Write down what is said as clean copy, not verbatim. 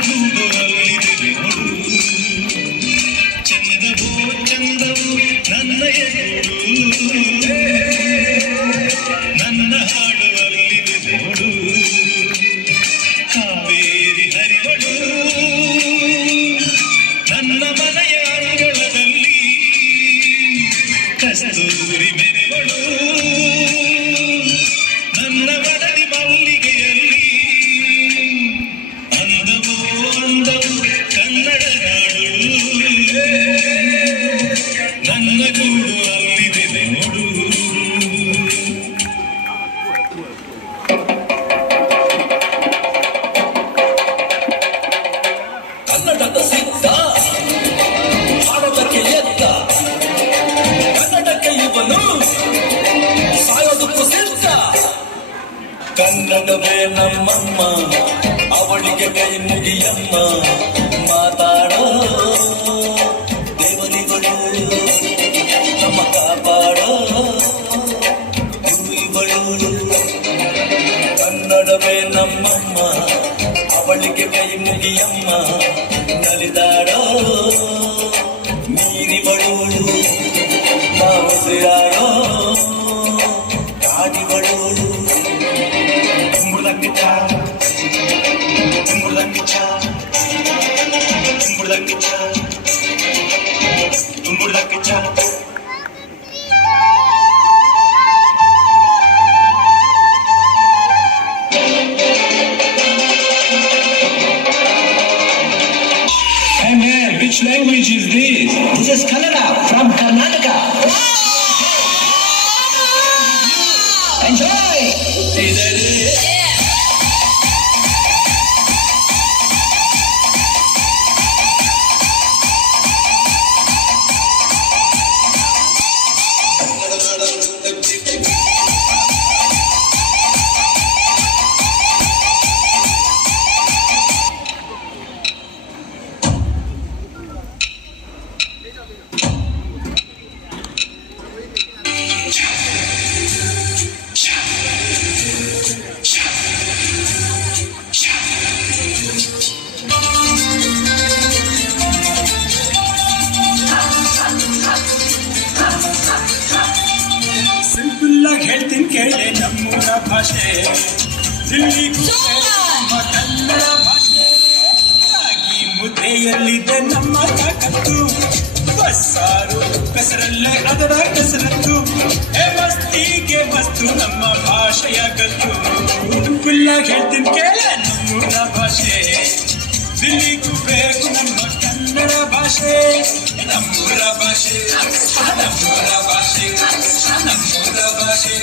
ಗೂಡು ಅಲ್ಲಿದೆ ನೋಡು ಚಂದವೋ ಚಂದವು ನನ್ನ ಎದುರು ನನ್ನ ಹಾಡು ಅಲ್ಲಿದೆ ನೋಡು ಕಾವೇರಿ ಹರಿವಳು ನನ್ನ ಮನೆಯ ಅಂಗಳದಲ್ಲಿ ಕಸ್ತೂರಿ ಮೆರೆವಳು ನನ್ನ ಮನದಿ ಮಲ್ಲಿಗೆಯಲ್ಲಿ ಅಂದವೋ ಅಂದವು ಕನ್ನಡ ನಾಡು ನನ್ನ ಗೂಡು ಅಲ್ಲಿದೆ ನೋಡು ಕನ್ನಡದ ಸಿದ್ಧ ಹಾಡೋದಕ್ಕೆ ಎದ್ದ ಕನ್ನಡಕ್ಕೆ ಇವನು ಸಾಯೋದಕ್ಕೂ ಸಿದ್ಧ ಕನ್ನಡವೇ ನಮ್ಮಮ್ಮ ಅವಳಿಗೆ ಕೈ ಮುಗಿಯಮ್ಮ ಮಾತಾಡೋ ದೇವರಿಗಳು ನಮ್ಮ ಕಾಪಾಡೋ ಇವಳು ಕನ್ನಡವೇ ನಮ್ಮಮ್ಮ ಅವಳಿಗೆ ಕೈ ಮುಗಿಯಮ್ಮ ನಲಿದಾಡೋ ನೀರಿವಳು ಮಾವಸಿರಾಡೋ ಕಾಡಿಗಳು ಕುಂಬುಳಂಗಿಚ ಕುಂಬುಳಂಗಿಚ ಕುಂಬುಳಂಗಿಚ ಕುಂಬುಳಂಗಿಚ Which language is this? This is Kannada from Karnataka. Enjoy! ಹೇಳ್ತೀನಿ ಕೇಳೆ ನಮ್ಮೂರ ಭಾಷೆ ಇಲ್ಲಿ ಕನ್ನಡ ಭಾಷೆ ರಾಗಿ ಮುದ್ದೆಯಲ್ಲಿದೆ ನಮ್ಮ ತಾಕತ್ತು ಬಸ್ಸಾರು ಕಸರಲ್ಲೇ ಅದರ ಕಸರತ್ತು ಮಸ್ತಿಗೆ ಮಸ್ತು ನಮ್ಮ ಭಾಷೆಯ ಗತ್ತು ಫುಲ್ಲಾಗಿ ಹೇಳ್ತೀನಿ ಕೇಳೆ ನಮ್ಮೂರ ಭಾಷೆ ದಿಲ್ಲಿಗೂ ಬೇಕು ನಮ್ಮ ಕನ್ನಡ ಭಾಷೆ ನಮ್ಮೂರ ಭಾಷೆ ನಮ್ಮೂರ ಭಾಷೆ ನಮ್ಮೂರ ಭಾಷೆ